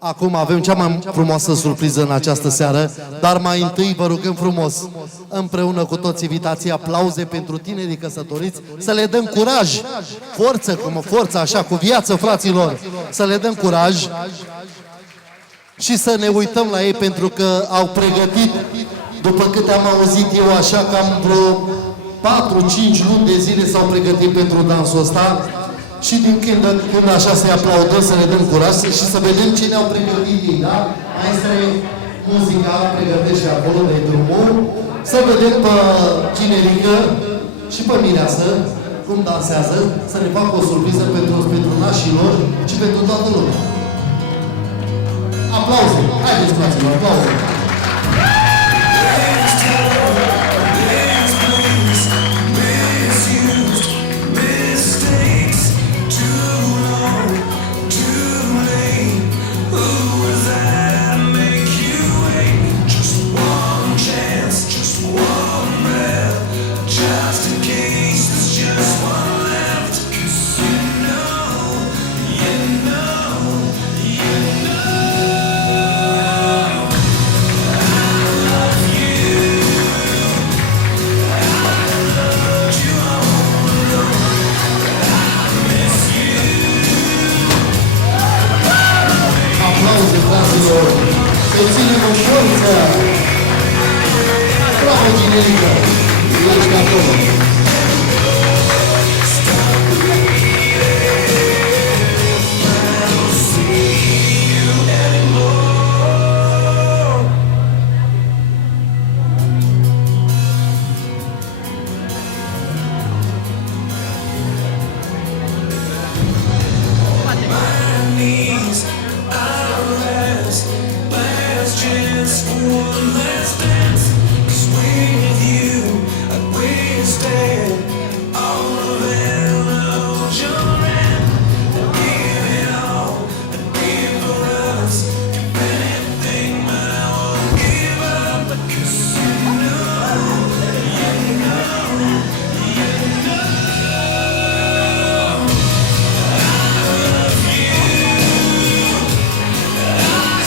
Acum avem cea mai frumoasă surpriză în această seară, dar mai întâi vă rugăm frumos, împreună cu toți invitații, aplauze pentru tinerii căsătoriți, să le dăm curaj, forță așa, cu viață, fraților, să le dăm curaj și să ne uităm la ei, pentru că au pregătit, după câte am auzit eu, așa cam vreo 4-5 luni de zile s-au pregătit pentru dansul ăsta. Și din când așa să-i aplaudăm, să le dăm curaj și să vedem cine au pregătit ei, da? Maestre, muzica pregătește acolo de drumul. Să vedem pe cinerică și pe mireasă cum dansează, să ne facă o surpriză pentru nașilor și pentru toată lumea. Aplauze! Haideți, fraților, aplauze! Să ținem în forță! Bravo, generică! Ești acolo!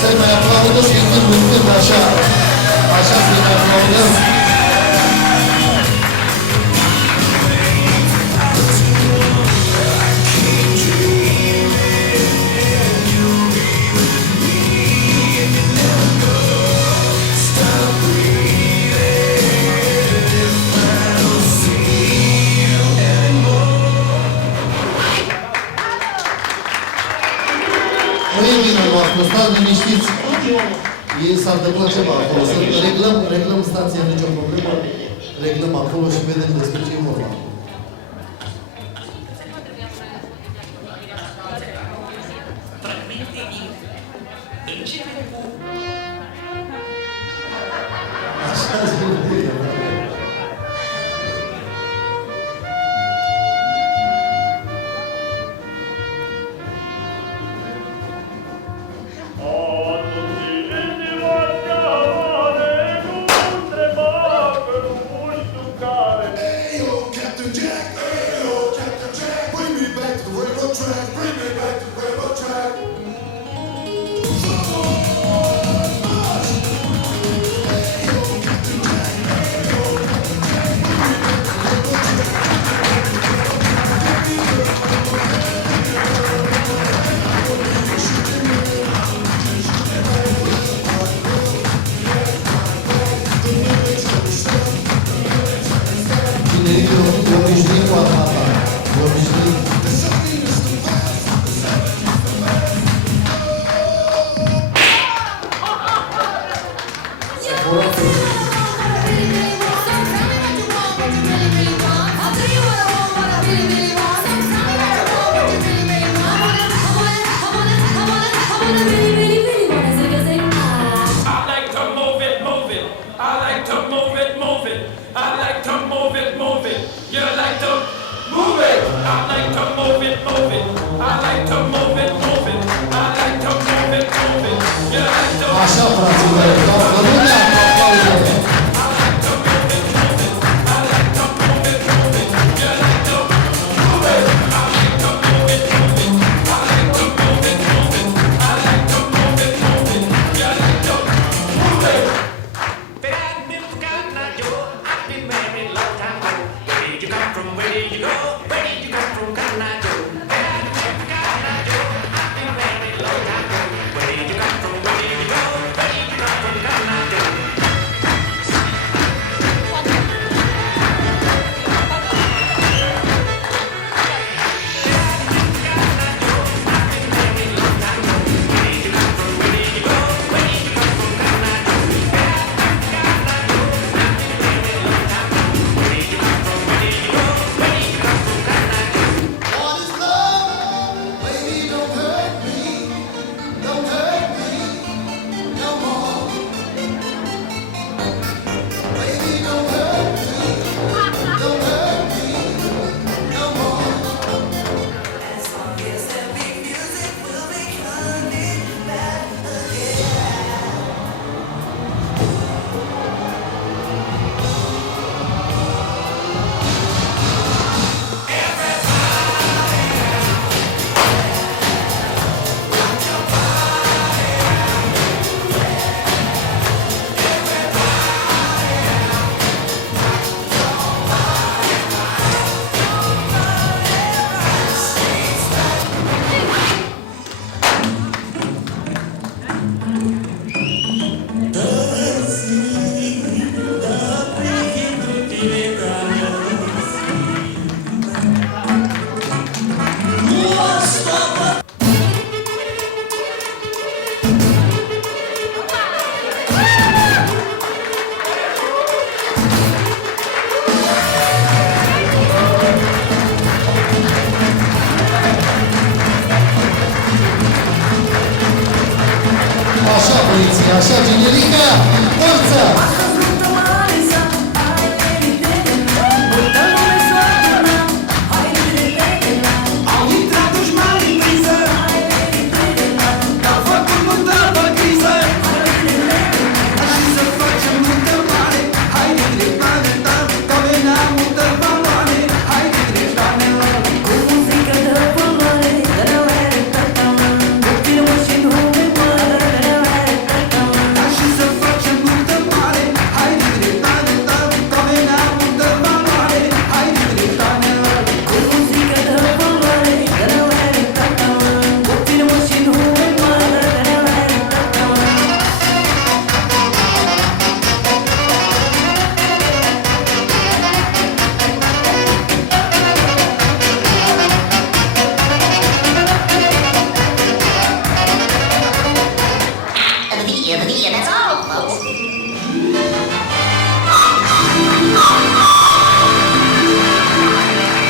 Să-i mai aplaudăm din când în când, așa să-i mai aplaudăm. Nu e vina noastră, stați liniștiți. Ei s-a întâmplat ceva acolo. Să reglăm stația, nicio problemă. Reglăm acolo și vedem despre ce e vorba. Așa zi. Așa, fraților, toată lumea aplauze. Așa, băieții, așa, generică, forță! And that's all, folks.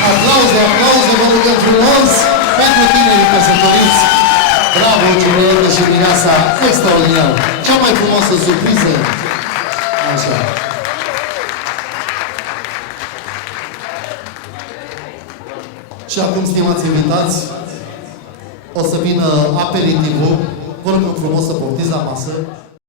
Aplauze, aplauze, vă rugăm frumos pentru tinerii căsătoriți. Bravo, Giuliana și Mireasa, extraordinar. Cea mai frumoasă surpriză. Așa. Și acum, stimați invitați, o să vină aperitivul. Vă rugăm frumos să poftiți la masă.